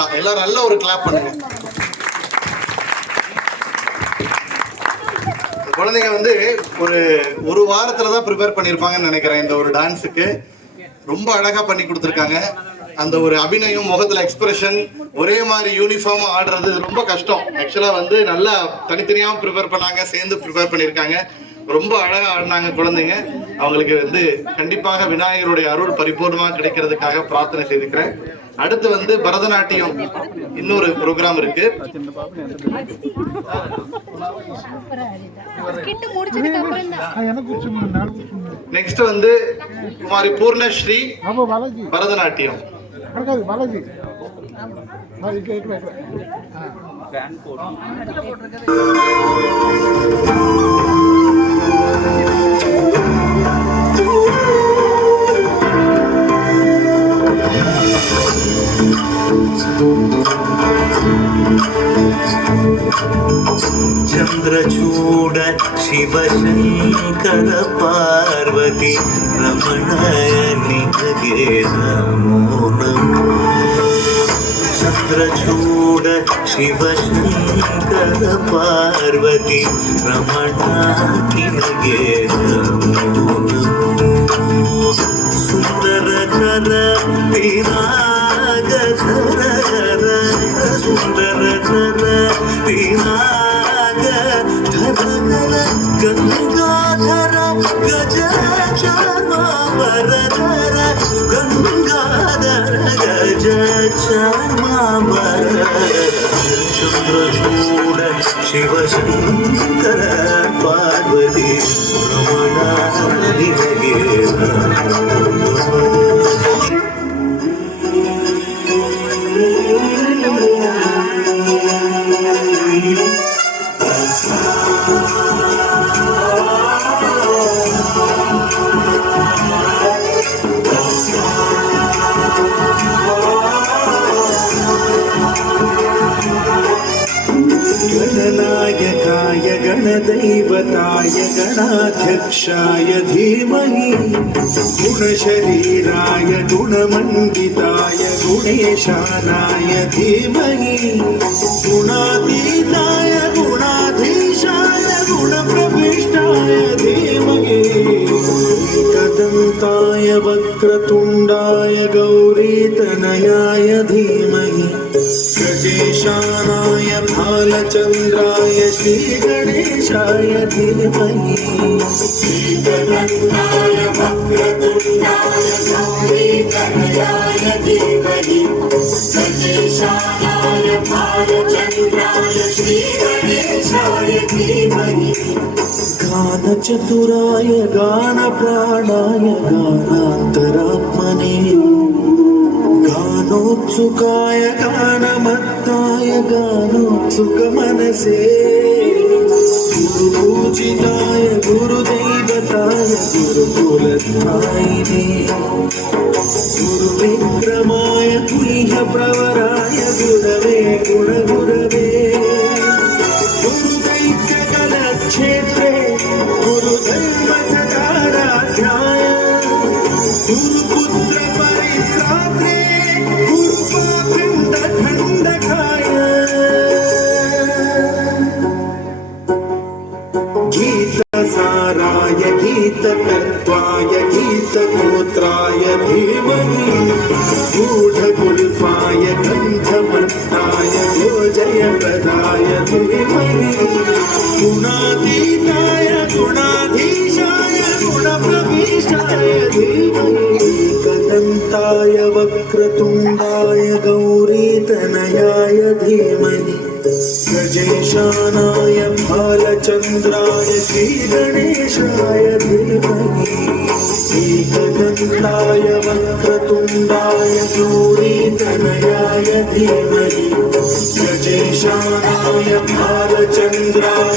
Camera. எல்லாரும் நல்ல ஒரு கிளாப் பண்ணுங்க. குழந்தைங்க வந்து ஒரு வாரத்துல தான் ப்ரிப்பேர் பண்ணியிருப்பாங்கன்னு நினைக்கிறேன். இந்த ஒரு டான்ஸுக்கு ரொம்ப அழகா பண்ணி கொடுத்துருக்காங்க. அந்த ஒரு அபிநயம், முகத்துல எக்ஸ்பிரஷன், ஒரே மாதிரி யூனிஃபார்மா ஆடுறது ரொம்ப கஷ்டம். ஆக்சுவலா வந்து நல்லா தனித்தனியாகவும் ப்ரிப்பேர் பண்ணாங்க, சேர்ந்து ப்ரிப்பேர் பண்ணியிருக்காங்க. ரொம்ப அழகா ஆடினாங்க குழந்தைங்க. அவங்களுக்கு வந்து கண்டிப்பாக விநாயகருடைய அருள் பரிபூர்ணமாக கிடைக்கிறதுக்காக பிரார்த்தனை செய்துக்கிறேன். அடுத்து வந்து பரதநாட்டியம் இன்னொரு ப்ரோக்ராம் இருக்கு. நெக்ஸ்ட் வந்து குமாரி பூர்ணஸ்ரீ பரதநாட்டியம். चंद्रचूड शिवशंकर पार्वती रमणाय निगे नमो नमो. चंद्रचूड शिवशंकर पार्वती रमणाय निगे नमो नमो. सुंदर कर विराग धर सुंदर कर विराग धर गंगाधर गज चामावरधर गंगाधर गज चामावरधर. चंद्रचूड शिवशंकर पार्वती रमणाय निगे नमो. गणनायकाय गणदैवताय गणाध्यक्षाय धीमहि गुणशरीराय गुणमण्डिताय गुणेशानाय धीमहि गुणातीताय गुणाधीशाय गुणप्रविष्टाय धीमहि एकदन्ताय वक्रतुण्डाय गौरीतनयाय धीमहि गजेशानाय भालचन्द्राय श्रीगणेशाय धीमहि एकदन्ताय वक्रतुण्डाय गौरीतनयाय धीमहि गजेशानाय भालचन्द्राय श्रीगणेशाय धीमहि. गानचतुराय गानप्राणाय गानान्तरात्मने गानोत्सुकाय गानमत्ताय गानोत्सुकमनसे गुरुपूजिताय गुरुदैवताय गुरुकुलस्थायिने गुरुविक्रमाय गुह्यप्रवराय गुरवे गुणगुरवे गुरुदैत्यगणक्षेत्रे गुरुदैवसदाराध्याय गुरुपुत्र परित्रात्रे गुरुपाखण्डखण्डकाय गीतसाराय गीततत्त्वाय गीतगोत्राय धीमहि गूढगुल्फाय गन्धमत्ताय गोजयप्रदाय धीमहि गुणातीताय गुणाधीशाय गुणप्रविष्टाय धीमहि एकदन्ताय वक्रतुण्डाय गौरीतनयाय धीमहि गजेशानाय भालचन्द्राय श्रीगणेशाय धीमहि एकदन्ताय वक्रतुण्डाय गौरीतनयाय धीमहि गजेशानाय भालचन्द्राय